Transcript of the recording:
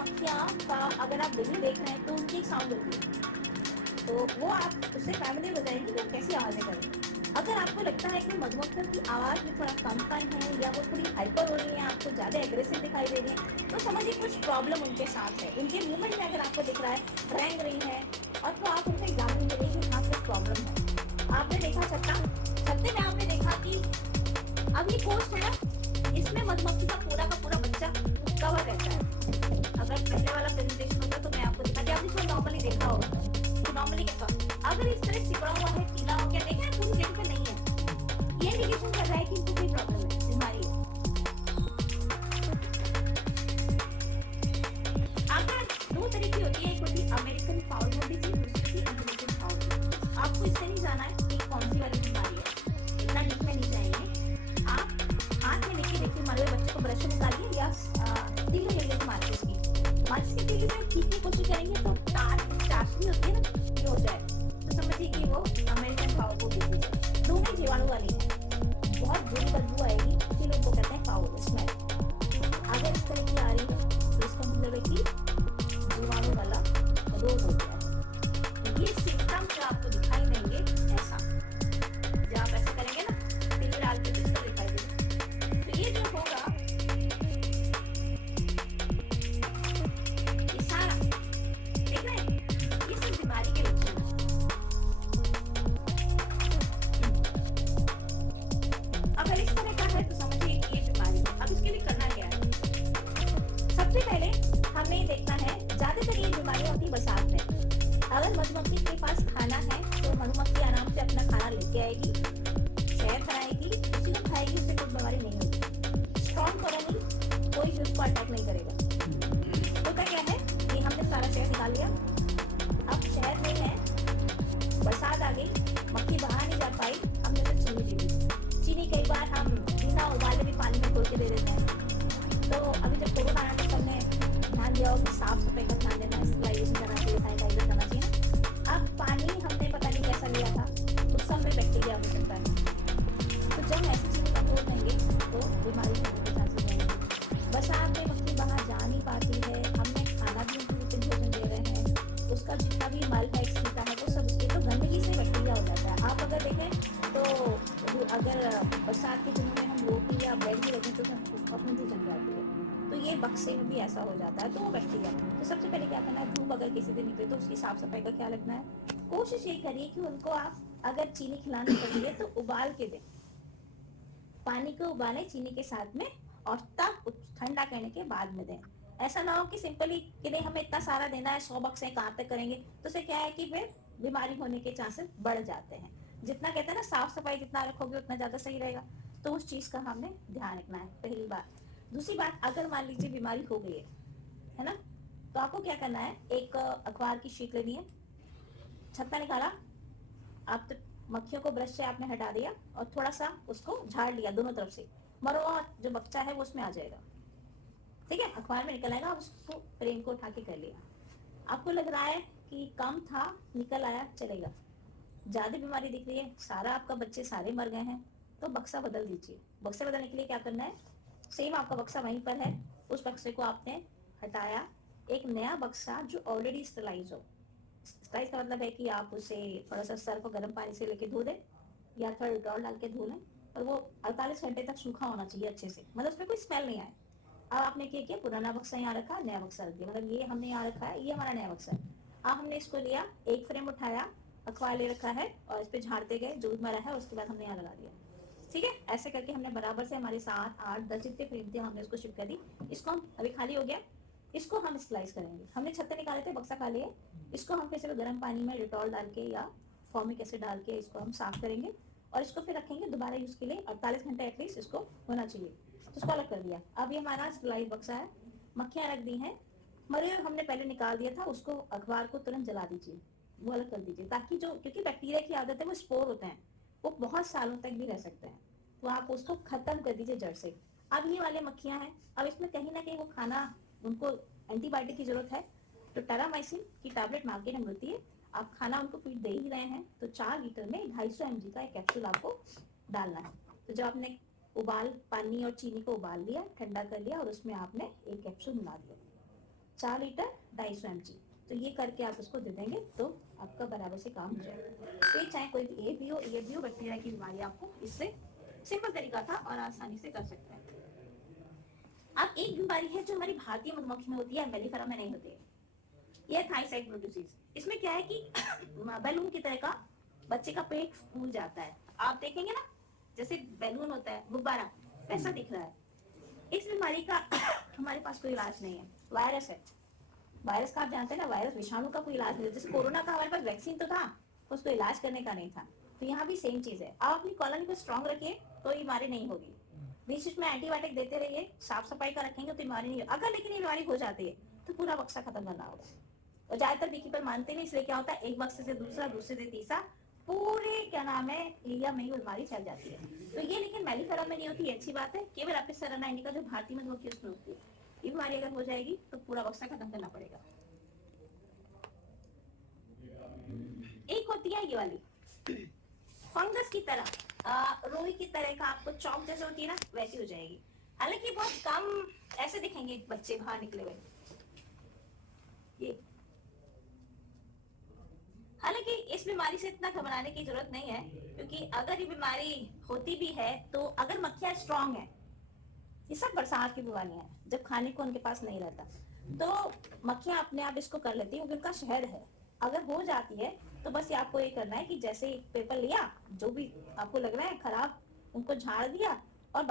मक्खियाँ का अगर आप वीडियो देख रहे हैं तो उनकी एक साउंड होती है, तो वो आप उससे फैमिलियर हो जाएंगे कि वो कैसी आवाज़ें करें। अगर आपको लगता है कि मधुमक्खियों की आवाज़ में थोड़ा कमपन है या वो थोड़ी हाइपर हो रही है, आपको ज़्यादा एग्रेसिव दिखाई दे रही है, तो समझिए कुछ प्रॉब्लम उनके साथ है। उनके मूवमेंट में अगर आपको दिख रहा है रेंग रही है, और तो आप उनको एग्जाम्पल दे रही कि हाँ कुछ प्रॉब्लम है। आपने देखा छत्ते में आपने देखा कि अब ये कोस्ट है ना, इसमें मधुमक्खी का पूरा बच्चा कवर रहता है। अगर पहले वाला प्रेजेंटेशन होता तो मैं आपको दिखाती, आपने इसको नॉर्मली देखा होगा कि नॉर्मली कैसा अगर इस तरह सिकुड़ा हुआ है, पीला हो गया, देखा है पूरी जगह पे नहीं है, ये इंडिकेशन कर रहा है कि इनको कोई प्रॉब्लम है, बीमारी है। आकार दो तरह की होती है, एक होती है अमेरिकन फाउल बॉडी डिजीज, दूसरी होती है इंडियन फाउल बॉडी डिजीज। आपको इससे नहीं जाना है कि कौन सी वाली बीमारी है, इतना डीप में नहीं जाएंगे। आप हाथ में लेके देखिए, मरे हुए बच्चे को ब्रश में निकालिए या तीली ले लेंगे माचिस की तीली से खींचने की कोशिश करेंगे तो तार की चाशनी होती है ना, ये हो जाए तो समझिए कि वो अमेरिकन फाउल बॉडी डिजीज है। दोनों जीवाणु वाली है, बहुत बुरी बदबू आएगी, इसीलिए उनको कहते हैं फाउल स्मेल। अगर इस तरह की आ रही है तो इसका मतलब है कि जीवाणु वाला रोग हो गया है। ये सिम्टम जो आपको दिखाई देंगे ऐसा, जब आप ऐसा करेंगे ना तिल डाल के तो इसका दिखाई देगा। तो ये जो होगा ये सारा देख रहे हैं, ये सब बीमारी के लक्षण है। अगर इस तरह का है तो समझिए कि ये बीमारी है। अब इसके लिए करना क्या है, सबसे पहले हमें देखना है, ज्यादातर ये बीमारियां होती है बरसात में। अगर मधुमक्खी के पास खाना है तो मधुमक्खी आराम से अपना खाना लेके आएगी, शहद बनाएगी, उसी को खाएगी, उससे कोई बीमारी नहीं होगी। स्ट्रॉन्ग कॉलोनी, कोई भी उसको अटैक नहीं करेगा। होता क्या है कि हमने सारा शहद निकाल लिया, अब शहद नहीं है, बरसात आ गई, मक्खी बाहर नहीं जा पाई, हमने तो चीनी दे दी। चीनी कई बार हम बिना उबाले भी पानी में घोल के दे देते हैं। तो अभी जब कोरोना आया तो सबने ध्यान दिया होगा, साफ सफाई का ध्यान देना, स्टरलाइजेशन करना चाहिए, सैनिटाइजर करना चाहिए ना। अब पानी हमने पता नहीं कैसा लिया था, उस सब में बैक्टीरिया हो सकता है, तो जब ऐसी चीज़ें का घोल देंगे तो बीमारी होने के चांसेस रहेंगे। बरसात में मक्खी बाहर जा नहीं पाती है, हमने खाना भी उनको उचित भोजन दे रहे हैं, उसका जितना भी मल है एक्सक्रीट है वो सब उसके, तो गंदगी से बैक्टीरिया हो जाता है। आप अगर देखें तो अगर बरसात के दिनों में हम रोटी या ब्रेड भी रखें तो अपने से जम जाती है, तो ये बक्से में भी ऐसा हो जाता है, तो वो बैक्टीरिया। तो सबसे पहले क्या करना है, धूप अगर किसी दिन निकले तो उसकी साफ सफाई का ख्याल रखना है। कोशिश ये करिए कि उनको आप अगर चीनी खिलाने पड़ेगी तो उबाल के दें, पानी को उबालें चीनी के साथ में, और तब ठंडा करने के बाद में दें। ऐसा ना हो कि सिंपली कि नहीं हमें इतना सारा देना है, 100 बक्से कहाँ तक करेंगे, तो उससे क्या है कि फिर बीमारी होने के चांसेस बढ़ जाते हैं। जितना कहते हैं ना साफ सफाई जितना रखोगे उतना ज़्यादा सही रहेगा, तो उस चीज़ का हमने ध्यान रखना है, पहली बात। दूसरी बात, अगर मान लीजिए बीमारी हो गई है ना, तो आपको क्या करना है, एक अखबार की शीट लेनी है, छत्ता निकाला, आप तो मक्खियों को ब्रश से आपने हटा दिया और थोड़ा सा उसको झाड़ लिया दोनों तरफ से, मरो जो बच्चा है वो उसमें आ जाएगा, ठीक है, अखबार में निकल आएगा, उसको प्रेम को उठा के कर लिया। आपको लग रहा है कि कम था, निकल आया, चलेगा। ज्यादा बीमारी दिख रही है, सारा आपका बच्चे सारे मर गए हैं, तो बक्सा बदल दीजिए। बक्से बदलने के लिए क्या करना है, सेम आपका बक्सा वहीं पर है, उस बक्से को आपने हटाया, एक नया बक्सा जो ऑलरेडी स्टरलाइज हो। स्टरलाइज का मतलब है कि आप उसे थोड़ा सा सर्फ गर्म पानी से लेके धो दें या थोड़ा डिटॉल डाल के धो लें, और वो 48 घंटे तक सूखा होना चाहिए अच्छे से, मतलब उसमें कोई स्मेल नहीं आए। अब आपने क्या किया, पुराना बक्सा यहाँ रखा, नया बक्सा रख दिया, मतलब ये हमने यहाँ रखा है, ये हमारा नया बक्सा है। अब हमने इसको लिया, एक फ्रेम उठाया, अखबार ले रखा है और इस पे झाड़ते गए, जो भी मरा है उसके बाद हमने यहाँ लगा दिया, ठीक है। ऐसे करके हमने बराबर से हमारे 7 8 10 जितने फ्रेम थे हमने उसको शिफ्ट कर दी। इसको हम अभी खाली हो गया, इसको हम स्लाइस करेंगे। हमने छत्ते निकाले थे, बक्सा खाली है, इसको हम फिर से गर्म पानी में डिटॉल डाल के या फॉर्मिक एसिड डाल के इसको हम साफ करेंगे, और इसको फिर रखेंगे दोबारा यूज के लिए, 48 घंटे एटलीस्ट इसको होना चाहिए। तो इसको अलग कर दिया, अब ये हमारा स्लाइस बक्सा है, मक्खियाँ रख दी हैं, मरे हुए हमने पहले निकाल दिया था, उसको अखबार को तुरंत जला दीजिए, वो अलग कर दीजिए, ताकि जो, क्योंकि बैक्टीरिया की आदत है वो स्पोर होते हैं, वो बहुत सालों तक भी रह सकते हैं, तो आप उसको खत्म कर दीजिए जड़ से। अब ये वाले मक्खियाँ हैं, अब इसमें कहीं ना कहीं वो खाना, उनको एंटीबायोटिक की जरूरत है, तो टेरामाइसिन की टैबलेट मार्केट में मिलती है, आप खाना उनको फीड दे ही रहे हैं, तो 4 लीटर में 250 mg का एक कैप्सूल आपको डालना है। तो जब आपने पानी और चीनी को उबाल लिया, ठंडा कर लिया, और उसमें आपने एक कैप्सूल मिला दिया, 4 लीटर 250 mg। तो ये करके आप उसको दे देंगे तो आपका बराबर से काम हो जाएगा। तो ये चाहे कोई भी ए बी हो, बैक्टीरिया की बीमारी आपको इससे सिंपल तरीका था और आसानी से कर सकते हैं। अब एक बीमारी है जो हमारी भारतीय मधुमक्खी में होती है, मेलिफेरा में नहीं होती है। ये थाईसाइड ब्रूटिसिस। इसमें क्या है कि बैलून की तरह का बच्चे का पेट फूल जाता है। आप देखेंगे ना, जैसे बैलून होता है, गुब्बारा, वैसा दिख रहा है। इस बीमारी का हमारे पास कोई इलाज नहीं है। वायरस है, वायरस का आप जानते हैं ना, वायरस विषाणु का कोई इलाज नहीं। जैसे कोरोना का हमारे पास वैक्सीन तो था, उसको इलाज करने का नहीं था। तो यहाँ भी सेम चीज है। आप अपनी कॉलोनी को स्ट्रांग रखिए तो बीमारी नहीं होगी। बीच बीच में एंटीबायोटिक देते रहिए, साफ सफाई का रखेंगे तो बीमारी नहीं होगी। अगर लेकिन ये बीमारी हो जाती है तो पूरा बक्सा खत्म करना होगा। और ज्यादातर बीकीपर मानते नहीं, इसलिए क्या होता है, एक बक्से से दूसरा, दूसरे से तीसरा, पूरे क्या नाम है एरिया में ही बीमारी फैल जाती है। तो ये लेकिन मेलिफेरा में नहीं होती, अच्छी बात है। केवल एपिसेराना इंडिका जो भारतीय मधुमक्खी उसमें होती है। ये बीमारी अगर हो जाएगी तो पूरा बक्सा खत्म करना पड़ेगा। एक होती है ये वाली फंगस की तरह, रोई की तरह का, आपको चौक जैसे होती है ना, वैसी हो जाएगी। हालांकि बहुत कम ऐसे दिखेंगे बच्चे बाहर निकले हुए ये। हालांकि इस बीमारी से इतना घबराने की जरूरत नहीं है, क्योंकि अगर ये बीमारी होती भी है तो अगर मक्खियां स्ट्रांग है, ये सब बरसात की बीमारियां हैं जब खाने को उनके पास नहीं रहता, तो मक्खियां अपने आप इसको कर लेती है क्योंकि उनका शहद है। अगर हो जाती है तो बस ये आपको ये करना है कि जैसे पेपर लिया, जो भी आपको लग रहा है खराब, उनको झाड़ दिया और